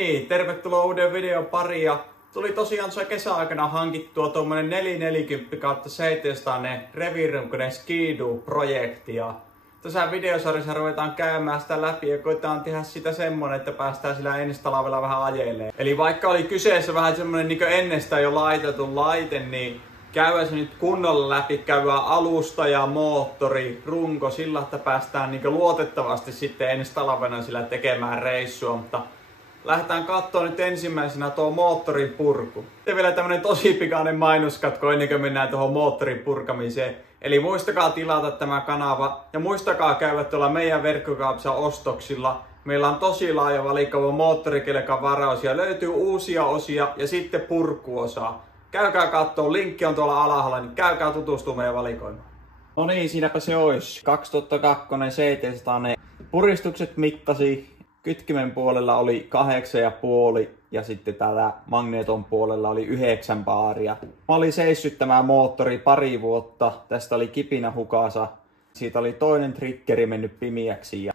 Hei, tervetuloa uuden videon pariin. Tuli tosiaan tuossa kesäaikana hankittua tuommoinen 440/700 reviirunkuinen Skidoo-projekti. Tässä videosarjassa ruvetaan käymään sitä läpi ja koitetaan tehdä sitä semmonen, että päästään sillä ensi talvella vähän ajeleen. Eli vaikka oli kyseessä vähän semmonen niin ennestään jo laitettu laite, niin käydään se nyt kunnolla läpi, käydään alusta ja moottori, runko sillä, että päästään niin luotettavasti sitten ensi talvena sillä tekemään reissua. Mutta lähdetään katsoa nyt ensimmäisenä tuo moottorin purku. Sitten vielä tämmönen tosi pikainen mainoskatko ennen kuin mennään tuohon moottorin purkamiseen. Eli muistakaa tilata tämä kanava ja muistakaa käydä tuolla meidän verkkokaupassa ostoksilla. Meillä on tosi laaja valikoima moottorikelkan varaosia, löytyy uusia osia ja sitten purkuosaa. Käykää kattoo, linkki on tuolla alhaalla, niin käykää tutustumaan meidän valikoimaan. No niin, siinäpä se olisi. 2002 700. Puristukset mittasi. Kytkimen puolella oli 8,5 ja sitten täällä magneeton puolella oli 9 baaria. Mä olin seissyt tämä moottori pari vuotta. Tästä oli kipinä hukassa. Siitä oli toinen triggeri mennyt pimiäksi.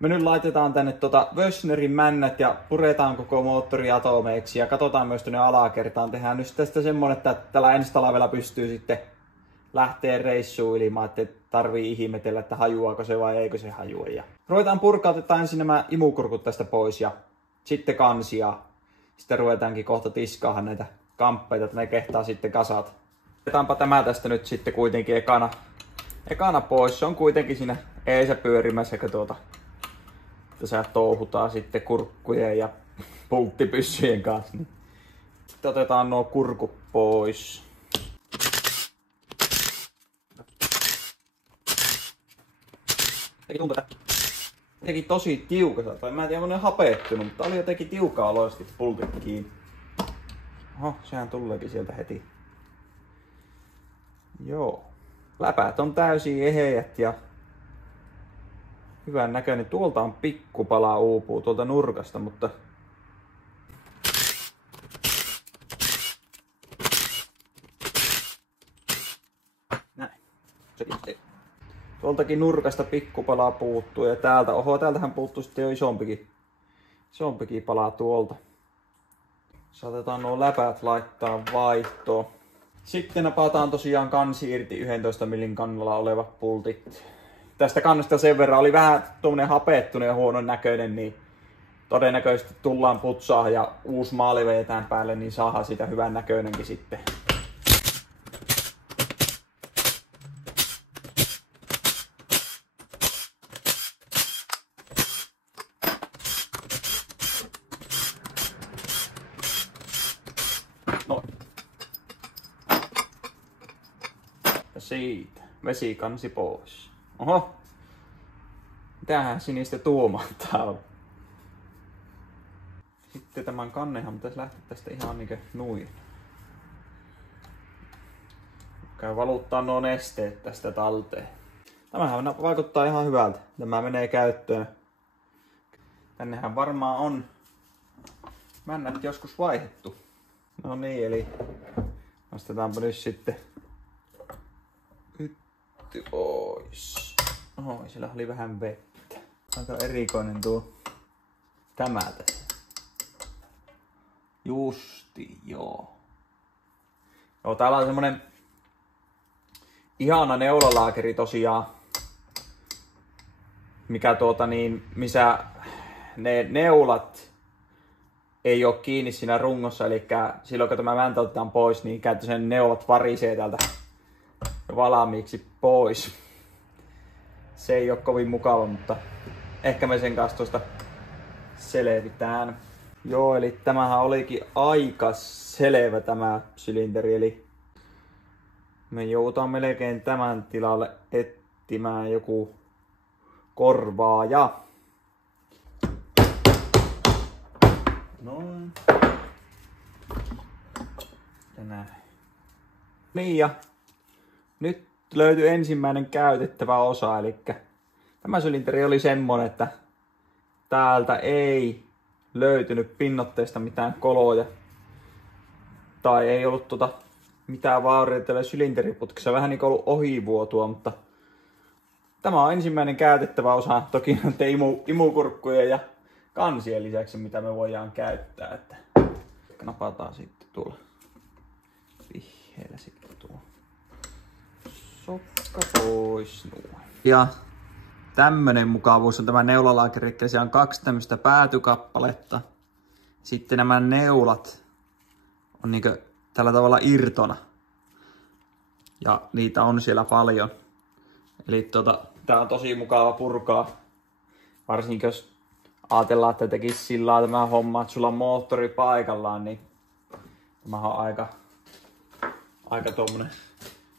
Me nyt laitetaan tänne Wössnerin männät ja puretaan koko moottori atomeiksi ja katsotaan myös tuonne alakertaan. Tehdään nyt tästä semmonen, että tällä ensi talvella pystyy sitten lähtee reissuun ilman, että tarvii ihmetellä, että hajuaako se vai eikö se hajua. Ja ruvetaan purkautetaan ensin nämä imukurkut tästä pois ja sitten kansia. Sitten ruvetaankin kohta tiskaamaan näitä kamppeita, että ne kehtaa sitten kasat. Otetaanpa tämä tästä nyt sitten kuitenkin ekana pois. Se on kuitenkin siinä eessä pyörimässä, kun tässä touhutaan sitten kurkkujen ja pulttipyssyjen kanssa. Sitten otetaan nuo kurkut pois. Teki tosi tiukassa, tai mä en tiedä, on hapettunut, mutta oli jotenkin tiukkaa oloisesti pultit kiinni. Oho, sehän tuleekin sieltä heti. Joo. Läpät on täysin eheät ja hyvän näköinen. Tuolta on pikkupala uupuu tuolta nurkasta, mutta näin. Tuoltakin nurkasta pikkupala puuttuu ja täältähän puuttuu sitten jo isompikin pala tuolta. Saatetaan nuo läpät laittaa vaihtoon. Sitten napataan tosiaan kansi irti 11 millin kannalla olevat pultit. Tästä kannasta sen verran oli vähän tuommoinen hapettunut ja huonon näköinen, niin todennäköisesti tullaan putsaa ja uusi maali vedetään päälle, niin saadaan sitä hyvän näköinenkin sitten. Noin. Ja siitä vesikansi pois. Oho. Mitähän sinistä tuomalta on. Sitten tämän kannenhan pitäisi lähteä tästä ihan niinkö nuin. Käy valuttaa nuo nesteet tästä talteen. Tämähän vaikuttaa ihan hyvältä. Tämä menee käyttöön. Tännehän varmaan on männät joskus vaihdettu. No niin, eli nostetaanpa nyt sitten hytty pois. Oho, siellä oli vähän vettä. Aika erikoinen tuo tämä tässä. Justi, joo. Joo, täällä on semmonen ihana neulalaakeri tosiaan. Mikä missä ne neulat ei ole kiinni siinä rungossa, eli silloin kun tämä mäntä otetaan pois, niin käyttöisen neulat varisee täältä valmiiksi pois. Se ei ole kovin mukava, mutta ehkä me sen kanssa tuosta selvitään. Joo, eli tämähän olikin aika selvä tämä sylinteri, eli me joudutaan melkein tämän tilalle etsimään joku korvaaja. Noin. Ja näin. Niin, ja nyt löytyi ensimmäinen käytettävä osa, eli tämä sylinteri oli semmonen, että täältä ei löytynyt pinnotteesta mitään koloja. Tai ei ollut mitään vaurioita tällä sylinteriputkessa, vähän niin kuin ollut ohivuotua, mutta tämä on ensimmäinen käytettävä osa. Toki imukurkkuja ja kansien lisäksi, mitä me voidaan käyttää. Että napataan sitten tuolla vihreällä sitten tuo sokka pois noin. Ja tämmönen mukavuus on tämä neulalaakerikki. Siellä on 2 tämmöistä päätykappaletta. Sitten nämä neulat on niinkö tällä tavalla irtona. Ja niitä on siellä paljon. Eli tää on tosi mukava purkaa. Varsinkin jos ajatellaan, että tekisi sillä lailla tämä homma, että sulla on moottori paikallaan, niin tämä on aika tommonen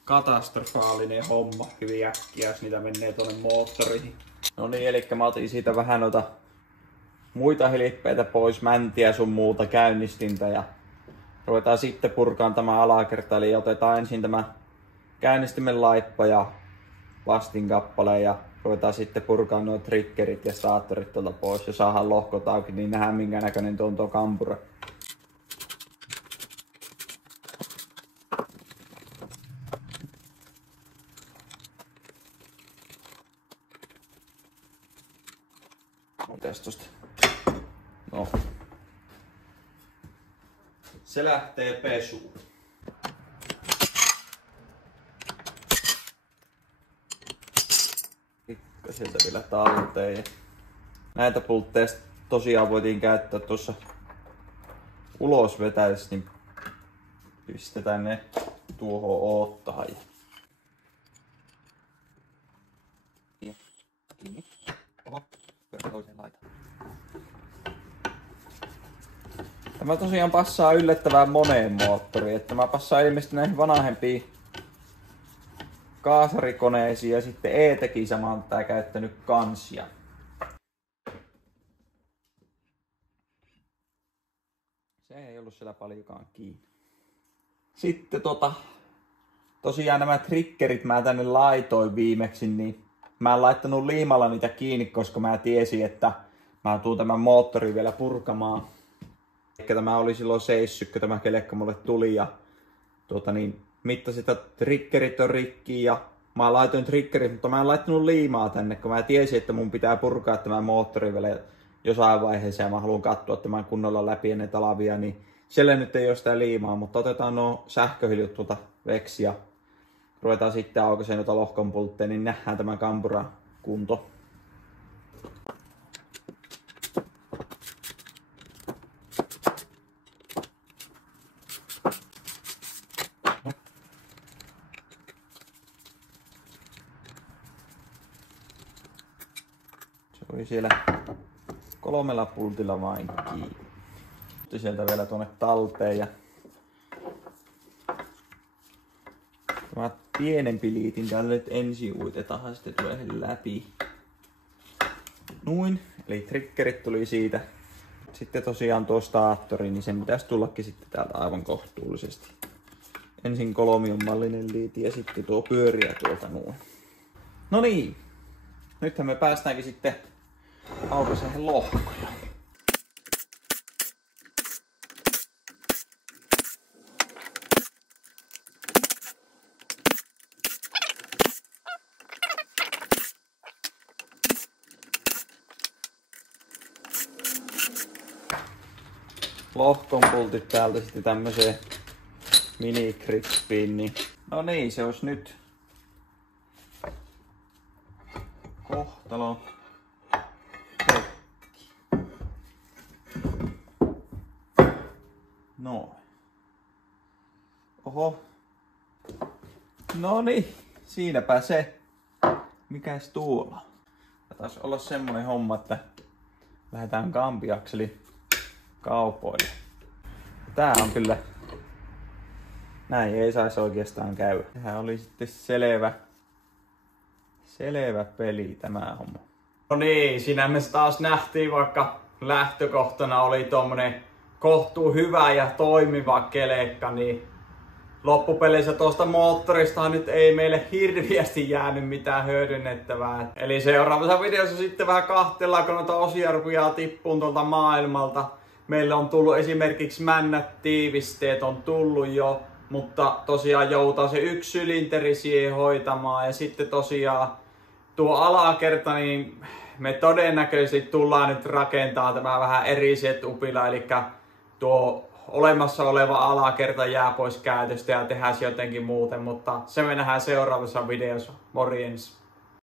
katastrofaalinen homma hyvin äkkiä, jos niitä menee tuonne moottoriin. No niin, eli mä otin siitä vähän noita muita hilippeitä pois, mäntiä sun muuta, käynnistintä ja ruvetaan sitten purkaan tämä alakerta. Eli otetaan ensin tämä käynnistimen laippa ja vastinkappale ja ruvetaan sitten purkaan nuo triggerit ja starterit tuolta pois ja saadaan lohkot auki, niin nähdään minkä näköinen tuo kampura. Mitäs tosta? No. Se lähtee pesuun. Sieltä vielä talteen. Näitä pultteja tosiaan voitiin käyttää tuossa ulosvetäessä, niin pistetään ne tuohon oottaan. Oho, toiseen laitaan. Tämä tosiaan passaa yllättävän moneen moottoriin, että tämä passaa ilmeisesti näihin vanhempiin kaasarikoneisiin ja sitten E-teki samaan tää käyttänyt kansia. Se ei ollut siellä paljonkaan kiinni. Sitten tosiaan nämä triggerit mä tänne laitoin viimeksi, niin mä en laittanut liimalla niitä kiinni, koska mä tiesin, että mä tuun tämän moottorin vielä purkamaan. Ehkä tämä oli silloin seissyt, kun tämä kelekka mulle tuli ja mittasin, että triggerit on rikki ja mä laitoin triggerit, mutta mä en laittanut liimaa tänne, kun mä tiesin, että mun pitää purkaa tämä moottori vielä jossain vaiheessa ja mä haluan katsoa tämän kunnolla läpi ennen talavia, niin siellä nyt ei ole sitä liimaa, mutta otetaan nuo sähköhiljut tuolta veksi ja ruvetaan sitten aukaiseen noita lohkonpultteja, niin nähdään tämä kampuran kunto. Se oli siellä 3 pultilla vain kiinni. Sitten sieltä vielä tuonne talteen ja tämä pienempi liitin tälle nyt ensin uitetaan, sitten tulee läpi. Noin, eli triggerit tuli siitä. Sitten tosiaan tuo startori, niin sen pitäisi tullakin sitten täältä aivan kohtuullisesti. Ensin kolmionmallinen liiti ja sitten tuo pyöriä tuolta noin. No niin, nythän me päästäänkin sitten aukaiseen lohkoja. Lohkonpultit täältä sitten tämmöiseen mini-grippiin, niin no niin, se olisi nyt kohtalo hetki. Noin. Oho. No niin, siinäpä se. Mikäs tuolla? Taisi olla semmonen homma, että lähdetään kampiakseli kaupoille. Tää on kyllä... Näin ei saisi oikeastaan käydä. Tämähän oli sitten selvä peli tämä homma. No niin, siinä me taas nähtiin, vaikka lähtökohtana oli tommonen kohtuu hyvä ja toimiva kelekka, niin loppupeleissä tuosta moottoristahan nyt ei meille hirviästi jäänyt mitään hyödynnettävää. Eli seuraavassa videossa sitten vähän kahtellaan, kun noita osia rupeaa tippuun tuolta maailmalta. Meille on tullut esimerkiksi männät tiivisteet on tullut jo, mutta tosiaan joutaa se yksi sylinteri siihen hoitamaan. Ja sitten tosiaan tuo alakerta, niin me todennäköisesti tullaan nyt rakentaa tämä vähän eri setupilla, eli tuo olemassa oleva alakerta jää pois käytöstä ja tehdään se jotenkin muuten, mutta se me nähdään seuraavassa videossa. Morjens!